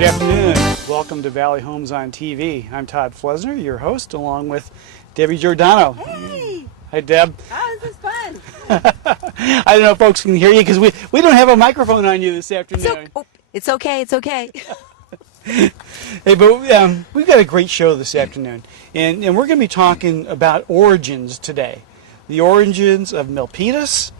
Good afternoon. Welcome to Valley Homes on TV. I'm Todd Flesner, your host, along with Debbie Giordano. Hey! Hi, Deb. Oh, this is fun. I don't know if folks can hear you because we don't have a microphone on you this afternoon. It's okay. It's okay. Hey, but we've got a great show this afternoon, and we're going to be talking about origins today. The origins of Milpitas,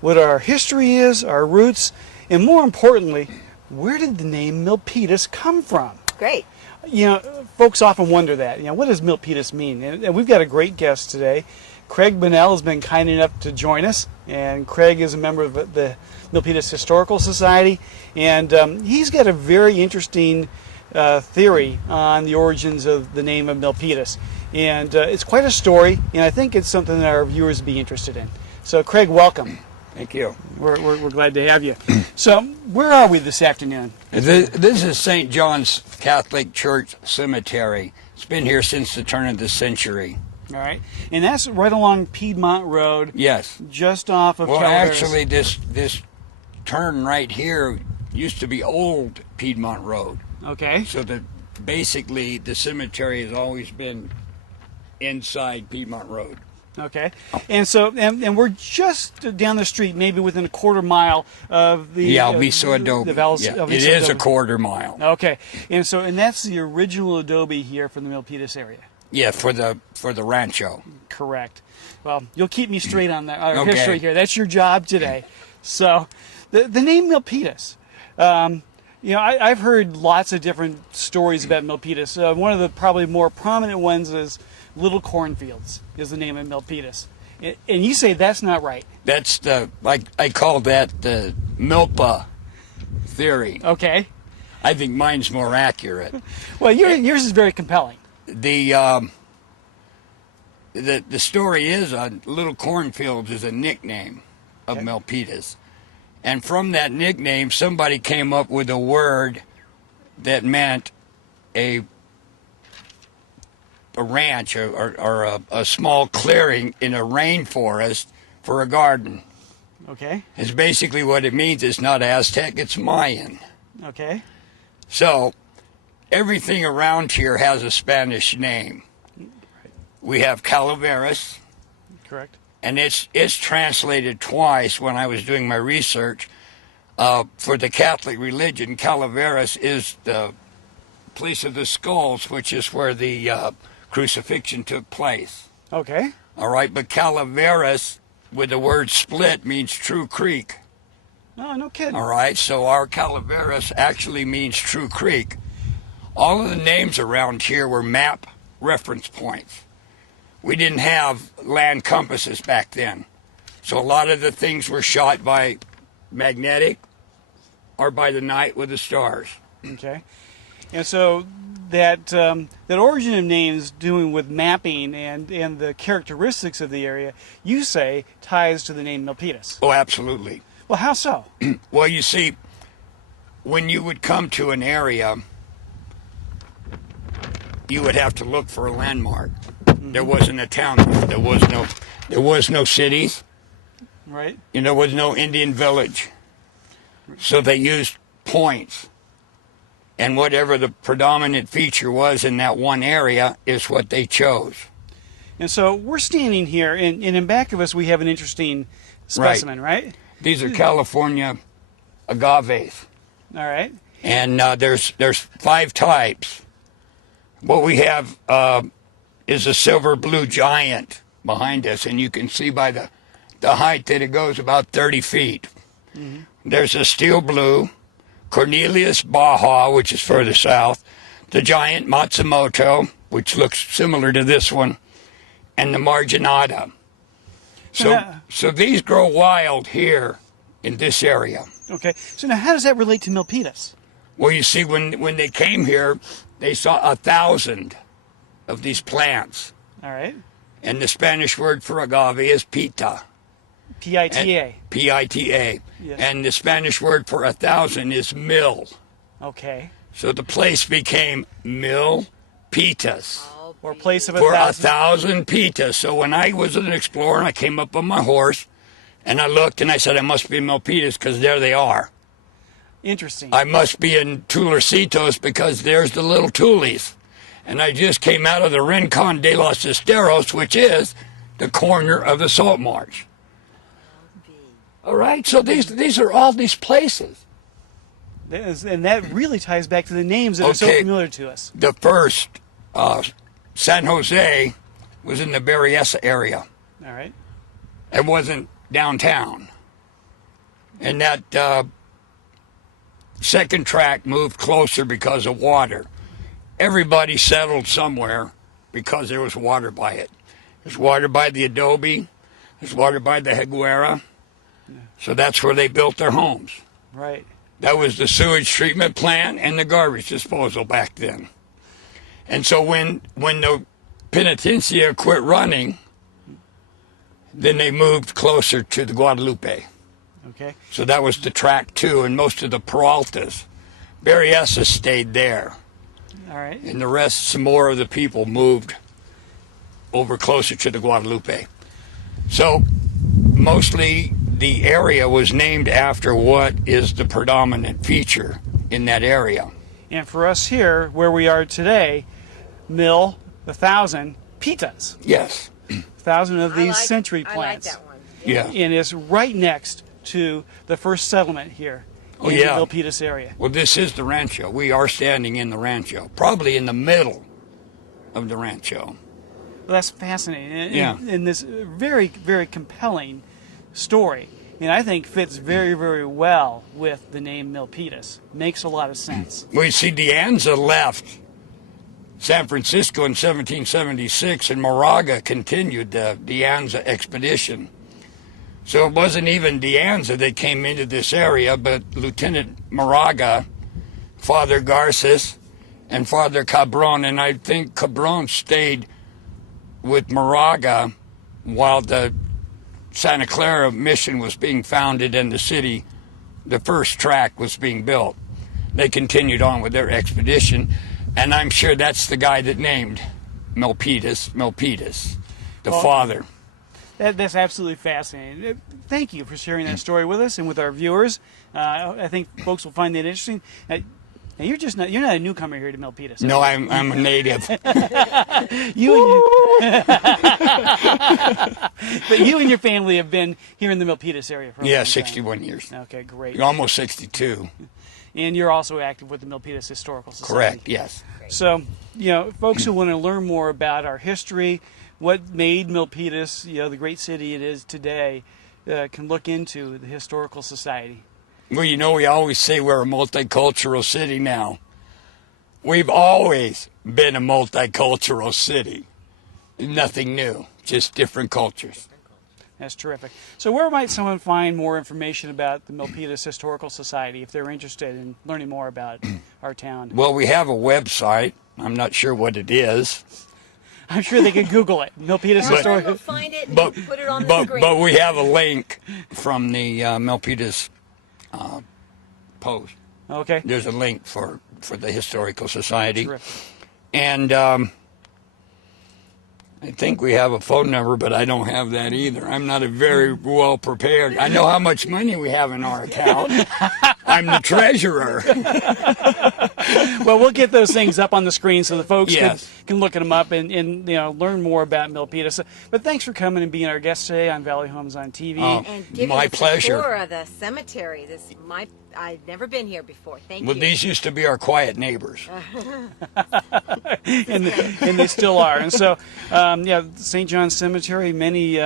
what our history is, our roots, and more importantly, where did the name Milpitas come from? Great. You know, folks often wonder that. You know, what does Milpitas mean? And we've got a great guest today. Craig Bunnell has been kind enough to join us, and Craig is a member of the Milpitas Historical Society, and he's got a very interesting theory on the origins of the name of Milpitas. And it's quite a story, and I think it's something that our viewers would be interested in. So, Craig, welcome. Thank you. We're glad to have you. So, where are we this afternoon? This is St. John's Catholic Church Cemetery. It's been here since the turn of the century. All right. And that's right along Piedmont Road. Yes. Just off of Calaveras. Actually, this turn right here used to be old Piedmont Road. Okay. So basically the cemetery has always been inside Piedmont Road. Okay. And so, and we're just down the street, maybe within a quarter mile of the... Yeah, Viso Adobe. It is a quarter mile. Okay. And so, and that's the original adobe here from the Milpitas area. Yeah, for the rancho. Correct. Well, you'll keep me straight on that our Okay. history here. That's your job today. So, the name Milpitas. You know, I've heard lots of different stories about Milpitas. One of the probably more prominent ones is Little Cornfields is the name of Milpitas. And you say that's not right. That's I call that the Milpa theory. Okay. I think mine's more accurate. Well, yours is very compelling. The story is Little Cornfields is a nickname of Milpitas. And from that nickname, somebody came up with a word that meant a ranch or a small clearing in a rainforest for a garden. Okay. It's basically what it means. It's not Aztec, it's Mayan. Okay. So everything around here has a Spanish name. We have Calaveras. Correct. And it's translated twice when I was doing my research. For the Catholic religion, Calaveras is the place of the skulls, which is where the crucifixion took place. Okay. All right, but Calaveras, with the word split, means True Creek. Oh, no kidding. All right, so our Calaveras actually means True Creek. All of the names around here were map reference points. We didn't have land compasses back then. So a lot of the things were shot by magnetic or by the night with the stars. Okay. And so that origin of names doing with mapping and the characteristics of the area, you say, ties to the name Milpitas. Oh, absolutely. Well, how so? Well, you see, when you would come to an area, you would have to look for a landmark. There wasn't a town. There was no cities. Right. And there was no Indian village. So they used points. And whatever the predominant feature was in that one area is what they chose. And so we're standing here, and in back of us we have an interesting specimen, right? These are California agaves. All right. And there's 5 types. What we have is a silver blue giant behind us, and you can see by the height that it goes about 30 feet. Mm-hmm. There's a steel blue, Cornelius Baja, which is further south, the giant Matsumoto, which looks similar to this one, and the Marginata. So these grow wild here in this area. Okay. So now how does that relate to Milpitas? Well, you see, when they came here, they saw 1,000 of these plants. All right. And the Spanish word for agave is pita. P-I-T-A. P-I-T-A. Yes. And the Spanish word for 1,000 is mil. Okay. So the place became Mil Pitas. Or place of For 1,000. 1,000 pitas. So when I was an explorer, I came up on my horse, and I looked, and I said, I must be Milpitas, because there they are. Interesting. I must be in Tulorcitos because there's the little Tules. And I just came out of the Rincon de los Esteros, which is the corner of the salt marsh. All right, so these are all these places. And that really ties back to the names that are so familiar to us. The first, San Jose, was in the Berryessa area. All right. It wasn't downtown. And that second tract moved closer because of water. Everybody settled somewhere because there was water by it. There's water by the Adobe. There's water by the Higuera. So that's where they built their homes. Right. That was the sewage treatment plant and the garbage disposal back then. And so when the penitencia quit running, then they moved closer to the Guadalupe. Okay. So that was the track 2, and most of the Peraltas. Berryessa stayed there. All right. And the rest, some more of the people moved over closer to the Guadalupe. So mostly the area was named after what is the predominant feature in that area. And for us here, where we are today, Mill, 1,000 pitas. Yes. 1,000 of these century plants. I like that one. Yeah. And it's right next to the first settlement here in the Milpitas area. Well, this is the rancho. We are standing in the rancho, probably in the middle of the rancho. Well, that's fascinating. And, Yeah. this very, very compelling story, and I think fits very, very well with the name Milpitas. Makes a lot of sense. Well, you see, De Anza left San Francisco in 1776, and Moraga continued the De Anza expedition. So it wasn't even De Anza that came into this area, but Lieutenant Moraga, Father Garces, and Father Cabron. And I think Cabron stayed with Moraga while the Santa Clara mission was being founded and the city, the first track, was being built. They continued on with their expedition, and I'm sure that's the guy that named Milpitas, the father. That's absolutely fascinating. Thank you for sharing that story with us and with our viewers. I think folks will find that interesting. Now you're not a newcomer here to Milpitas. No, I'm a native. But you and your family have been here in the Milpitas area for a long time. 61 years. Okay, great. Almost 62. And you're also active with the Milpitas Historical Society. Correct, yes. So, folks who want to learn more about our history, what made Milpitas, the great city it is today, can look into the Historical Society. Well, we always say we're a multicultural city now. We've always been a multicultural city. Nothing new, just different cultures. That's terrific. So where might someone find more information about the Milpitas Historical Society if they're interested in learning more about our town? Well, we have a website. I'm not sure what it is. I'm sure they could Google it. Milpitas Historical. We'll find it and put it on the screen. But we have a link from the Milpitas post. Okay. There's a link for the Historical Society. Terrific. And I think we have a phone number, but I don't have that either. I'm not a very well prepared. I know how much money we have in our account. I'm the treasurer. Well, we'll get those things up on the screen so the folks Yes. can look at them up and learn more about Milpitas. But thanks for coming and being our guest today on Valley Homes on TV. And giving My us pleasure. a tour of the cemetery. I've never been here before. Thank Well, you. these used to be our quiet neighbors. and they still are. And so, St. John's Cemetery, many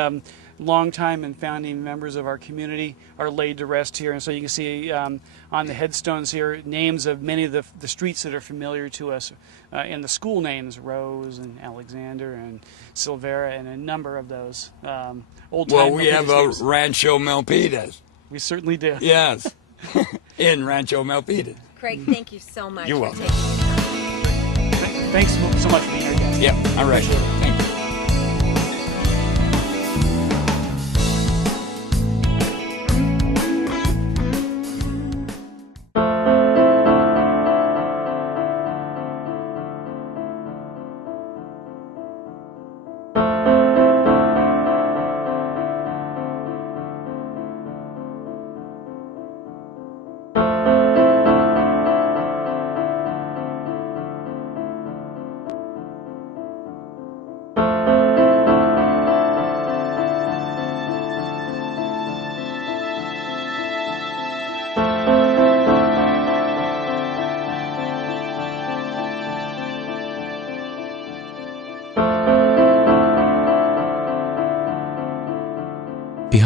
longtime and founding members of our community are laid to rest here. And so you can see on the headstones here names of many of the streets that are familiar to us, and the school names, Rose and Alexander and Silvera, and a number of those old time. Well, we have a names. Rancho Milpitas. We certainly do. Yes. In Rancho Milpitas. Craig, thank you so much You're for welcome. taking the time. Thanks so much for being our guest. Yeah, all right. Appreciate it. Thank you.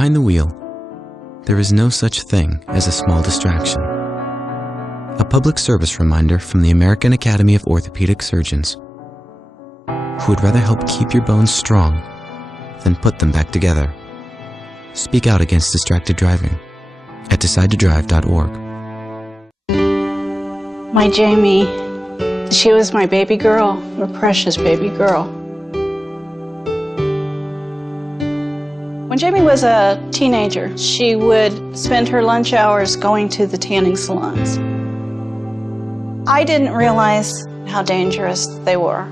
behind the wheel, there is no such thing as a small distraction. A public service reminder from the American Academy of Orthopedic Surgeons, who would rather help keep your bones strong than put them back together. Speak out against distracted driving at decidetodrive.org. My Jamie, she was my baby girl, my precious baby girl. When Jamie was a teenager, she would spend her lunch hours going to the tanning salons. I didn't realize how dangerous they were.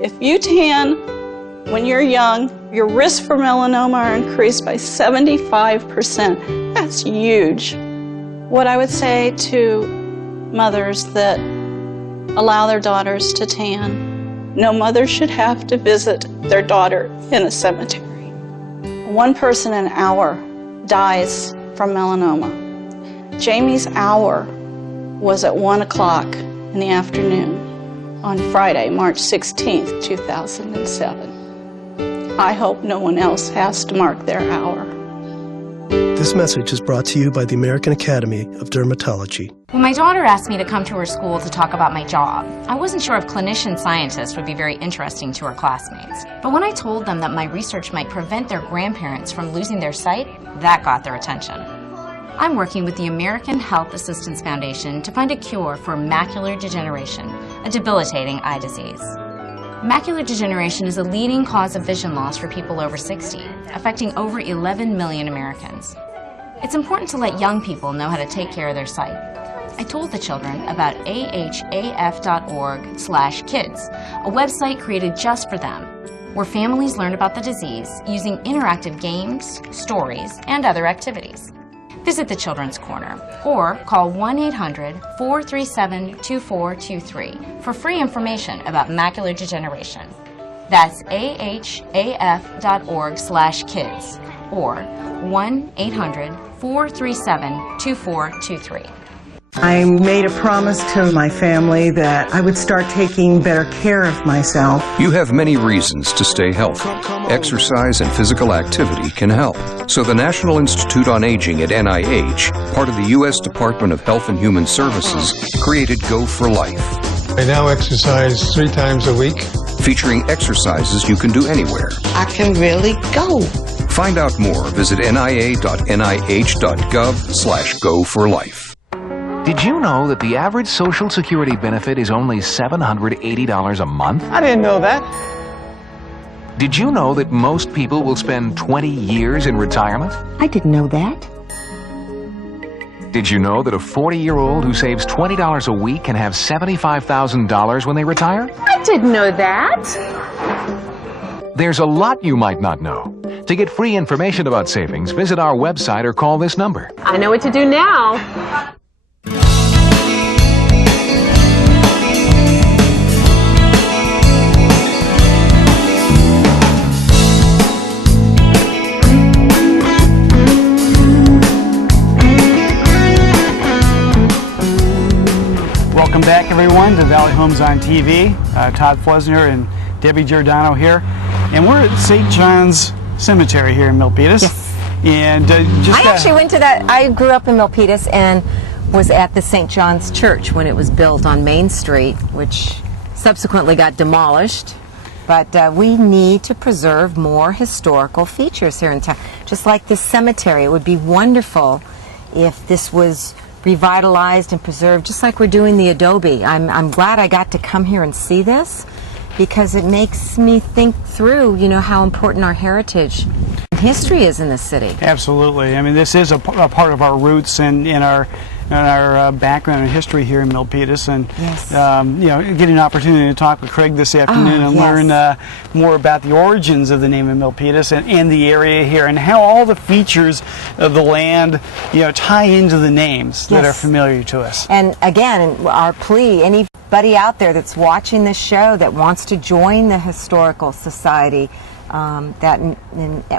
If you tan when you're young, your risk for melanoma are increased by 75%. That's huge. What I would say to mothers that allow their daughters to tan, no mother should have to visit their daughter in a cemetery. 1 person an hour dies from melanoma. Jamie's hour was at 1 o'clock in the afternoon on Friday, March 16th, 2007. I hope no one else has to mark their hour. This message is brought to you by the American Academy of Dermatology. When my daughter asked me to come to her school to talk about my job, I wasn't sure if clinician scientists would be very interesting to her classmates. But when I told them that my research might prevent their grandparents from losing their sight, that got their attention. I'm working with the American Health Assistance Foundation to find a cure for macular degeneration, a debilitating eye disease. Macular degeneration is a leading cause of vision loss for people over 60, affecting over 11 million Americans. It's important to let young people know how to take care of their sight. I told the children about ahaf.org/kids, a website created just for them, where families learn about the disease using interactive games, stories, and other activities. Visit the Children's Corner or call 1-800-437-2423 for free information about macular degeneration. That's ahaf.org/kids or 1-800-437-2423. I made a promise to my family that I would start taking better care of myself. You have many reasons to stay healthy. Exercise and physical activity can help. So the National Institute on Aging at NIH, part of the U.S. Department of Health and Human Services, created Go for Life. I now exercise 3 times a week. Featuring exercises you can do anywhere. I can really go. Find out more. Visit nia.nih.gov/go4life. Did you know that the average Social Security benefit is only $780 a month? I didn't know that. Did you know that most people will spend 20 years in retirement? I didn't know that. Did you know that a 40-year-old who saves $20 a week can have $75,000 when they retire? I didn't know that. There's a lot you might not know. To get free information about savings, visit our website or call this number. I know what to do now. Welcome back, everyone, to Valley Homes on TV. Todd Flesner and Debbie Giordano here. And we're at St. John's Cemetery here in Milpitas. Yes. And I actually went to that. I grew up in Milpitas and was at the St. John's Church when it was built on Main Street, which subsequently got demolished. But we need to preserve more historical features here in town. Just like this cemetery, it would be wonderful if this was revitalized and preserved, just like we're doing the adobe. I'm glad I got to come here and see this, because it makes me think through, you know, how important our heritage and history is in this city. Absolutely. I mean, this is a part of our roots and in our background and history here in Milpitas, and yes. You know, getting an opportunity to talk with Craig this afternoon and learn more about the origins of the name of Milpitas and the area here, and how all the features of the land, you know, tie into the names that are familiar to us. And again, our plea, anybody out there that's watching this show that wants to join the Historical Society, that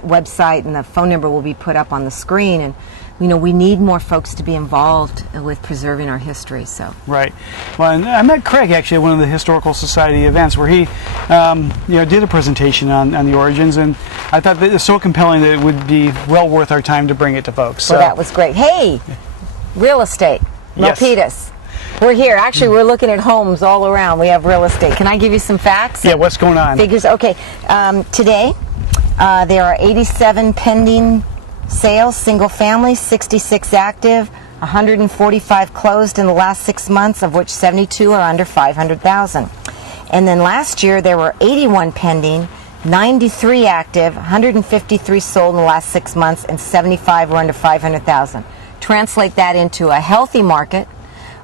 website and the phone number will be put up on the screen, and we need more folks to be involved with preserving our history. So right. Well, and I met Craig actually at one of the Historical Society events where he, did a presentation on the origins, and I thought that it was so compelling that it would be well worth our time to bring it to folks. Well, that was great. Hey, real estate, Milpitas. Yes. We're here. Actually, we're looking at homes all around. We have real estate. Can I give you some facts? Yeah, what's going on? Figures. Okay. Today, there are 87 pending sales, single family, 66 active, 145 closed in the last 6 months, of which 72 are under 500,000. And then last year, there were 81 pending, 93 active, 153 sold in the last 6 months, and 75 were under 500,000. Translate that into a healthy market,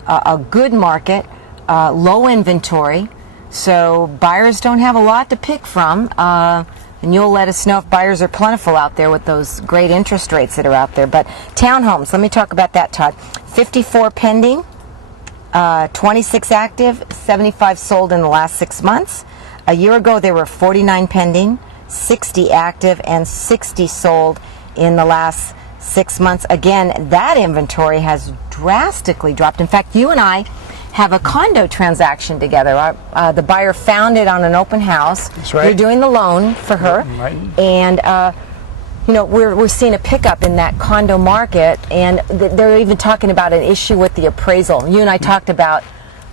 a good market, low inventory, so buyers don't have a lot to pick from, and you'll let us know if buyers are plentiful out there with those great interest rates that are out there. But townhomes, let me talk about that, Todd. 54 pending, 26 active, 75 sold in the last 6 months. A year ago there were 49 pending, 60 active, and 60 sold in the last 6 months. Again, that inventory has drastically dropped. In fact, you and I have a condo transaction together. The buyer found it on an open house. That's right. You're doing the loan for her. Right. And we're seeing a pickup in that condo market, and they're even talking about an issue with the appraisal. You and I talked about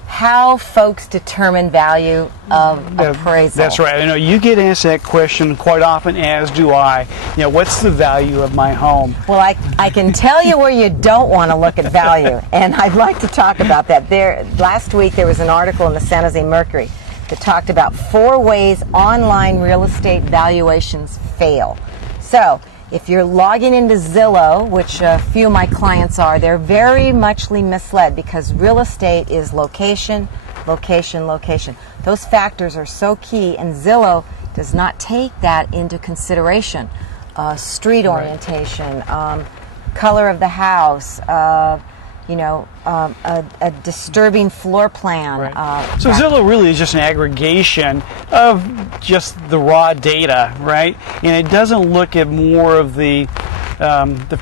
how folks determine value of appraisal. That's right. I know you get asked that question quite often, as do I. What's the value of my home? Well, I can tell you where you don't want to look at value, and I'd like to talk about that. Last week there was an article in the San Jose Mercury that talked about 4 ways online real estate valuations fail. So, if you're logging into Zillow, which a few of my clients are, they're very muchly misled because real estate is location, location, location. Those factors are so key, and Zillow does not take that into consideration. Street orientation, color of the house, a disturbing floor plan. Right. So Zillow really is just an aggregation of just the raw data, right? And it doesn't look at more of the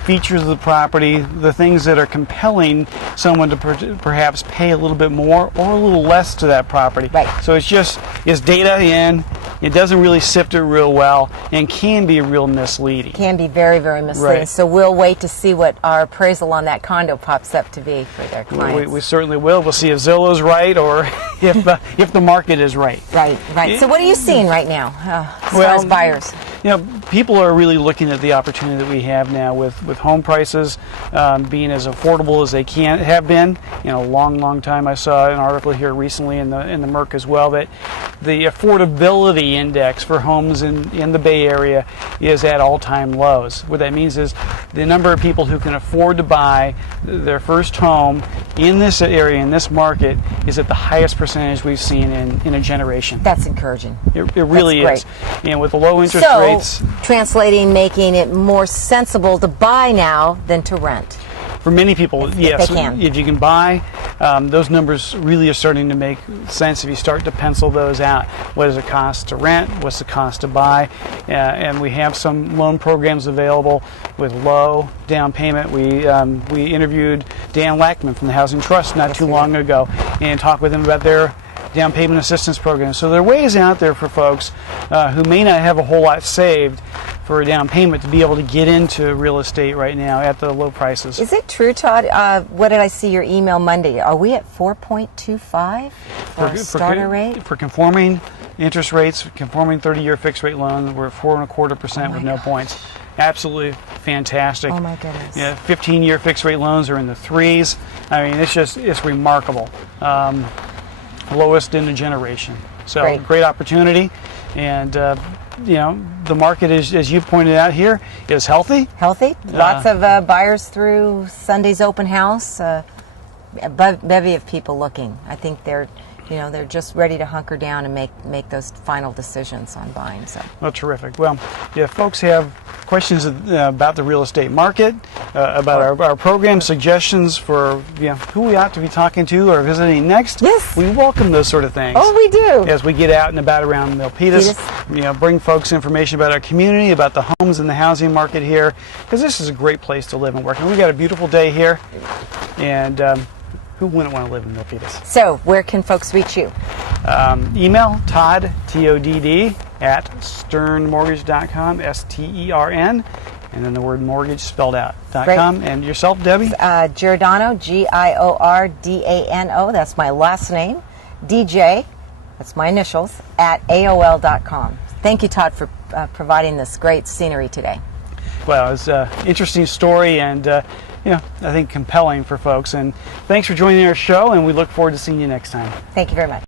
features of the property, the things that are compelling someone to perhaps pay a little bit more or a little less to that property. Right. So it's data in. It doesn't really sift it real well and can be real misleading. Can be very, very misleading. Right. So we'll wait to see what our appraisal on that condo pops up to be for their clients. We certainly will. We'll see if Zillow's right or if the market is right. Right. So what are you seeing right now as far as buyers? People are really looking at the opportunity that we have now with home prices being as affordable as they can have been in a long, long time. I saw an article here recently in the Merc as well that the affordability index for homes in the Bay Area is at all-time lows. What that means is the number of people who can afford to buy their first home in this area, in this market, is at the highest percentage we've seen in a generation. That's encouraging. It really That's is. Great. And with the low interest rates, translating, making it more sensible to buy now than to rent. For many people, yes. If you can buy, those numbers really are starting to make sense if you start to pencil those out. What does it cost to rent? What's the cost to buy? And we have some loan programs available with low down payment. We interviewed Dan Lackman from the Housing Trust not too long ago and talked with him about their down payment assistance program. So there are ways out there for folks who may not have a whole lot saved for a down payment to be able to get into real estate right now at the low prices. Is it true, Todd? What did I see your email Monday? Are we at 4.25 for starter rate? For conforming interest rates, conforming 30-year fixed rate loan, we're at 4.25% with no points. Absolutely fantastic. Oh my goodness. Yeah, 15-year fixed rate loans are in the 3s. I mean, it's remarkable. Lowest in a generation. So great opportunity, and the market is, as you pointed out here, is healthy. Healthy. Lots of buyers through Sunday's open house. A bevy of people looking. I think they're You know, they're just ready to hunker down and make those final decisions on buying. So. Well, terrific. Well, if folks have questions about the real estate market, about our program, suggestions for who we ought to be talking to or visiting next, yes, we welcome those sort of things. Oh, we do. As we get out and about around Milpitas, bring folks information about our community, about the homes and the housing market here, because this is a great place to live and work. And we got a beautiful day here, and who wouldn't want to live in Milpitas? So, where can folks reach you? Email Todd, Todd, at sternmortgage.com, STERN, and then the word mortgage spelled out, .com. And yourself, Debbie? Giordano, Giordano, that's my last name, DJ, that's my initials, at AOL.com. Thank you, Todd, for providing this great scenery today. Well, it's an interesting story and I think compelling for folks. And thanks for joining our show, and we look forward to seeing you next time. Thank you very much.